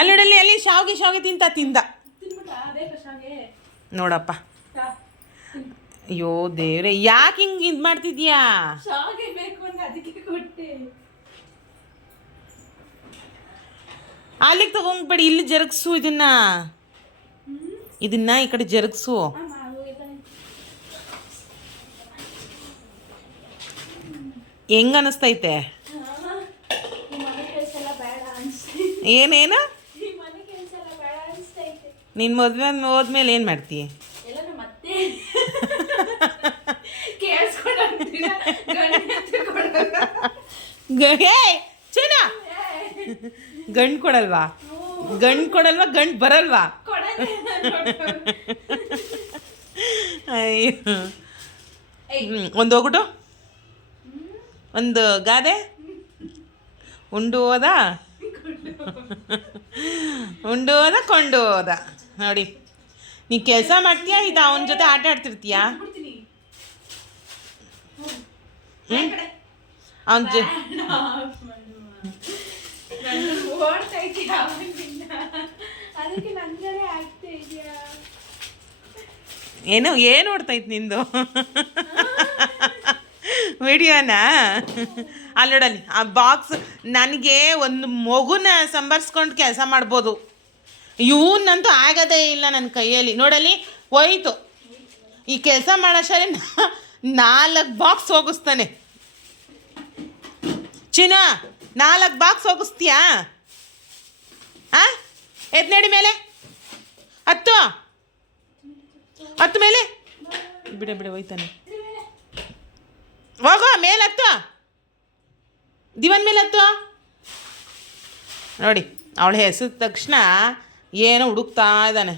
ಅಲ್ಲಿ ಅಲ್ಲಿ ಶಾವಿಗೆ ತಿಂದ ನೋಡಪ್ಪ. ಅಯ್ಯೋ ದೇವ್ರೆ, ಯಾಕೆ ಹಿಂಗೆ ಇದು ಮಾಡ್ತಿದ್ಯಾ? ಅಲ್ಲಿಗೆ ತಗೊಂಡ್ಬೇಡಿ, ಇಲ್ಲಿ ಜರುಗಿಸು ಇದನ್ನ ಈ ಕಡೆ ಜರುಗಿಸು. ಹೆಂಗ ಅನಿಸ್ತೈತೆ? ಏನೇನು ನಿನ್ನ ಮದುವೆ ಹೋದ್ಮೇಲೆ ಏನು ಮಾಡ್ತೀಯ? ಗಂಡು ಕೊಡಲ್ವಾ? ಗಂಡು ಬರಲ್ವಾ? ಅಯ್ಯೋ, ಒಂದು ಹೋಗ್ಬಿಟ್ಟು ಒಂದು ಗಾದೆ ಉಂಡು ಹೋದ ಕೊಂಡು ಹೋದ. ನೋಡಿ, ನೀ ಕೆಲಸ ಮಾಡ್ತೀಯಾ ಇದು ಅವನ ಜೊತೆ ಆಟ ಆಡ್ತಿರ್ತೀಯಾ? ಅವನ ಏನು ಓಡ್ತೈತಿ ನಿಂದು ವಿಡಿಯೋನಾ? ಅಲ್ಲಿ ನೋಡಲ್ಲಿ ಆ ಬಾಕ್ಸ್. ನನಗೆ ಒಂದು ಮಗುನ ಸಂಭಾರಿಸ್ಕೊಂಡು ಕೆಲಸ ಮಾಡ್ಬೋದು, ಇವನಂತೂ ಆಗೋದೇ ಇಲ್ಲ ನನ್ನ ಕೈಯಲ್ಲಿ. ನೋಡಲ್ಲಿ ಹೋಯ್ತು, ಈ ಕೆಲಸ ಮಾಡೋಷ್ಟೇ 4 ಬಾಕ್ಸ್ ಹೋಗಿಸ್ತಾನೆ. ಚಿನ್ನ 4 ಬಾಕ್ಸ್ ಹೋಗಿಸ್ತೀಯಾ? ಎತ್ನಡಿ ಮೇಲೆ, ಹತ್ತು ಮೇಲೆ ಬಿಡ ಹೋಯ್ತಾನೆ. ಹೋಗೋ ಮೇಲೆ ದಿವನ್ ಮೇಲೆ ನೋಡಿ, ಅವಳ ಹೆಸರು ತಕ್ಷಣ ಏನೋ ಹುಡುಕ್ತಾ ಇದ್ದಾನೆ.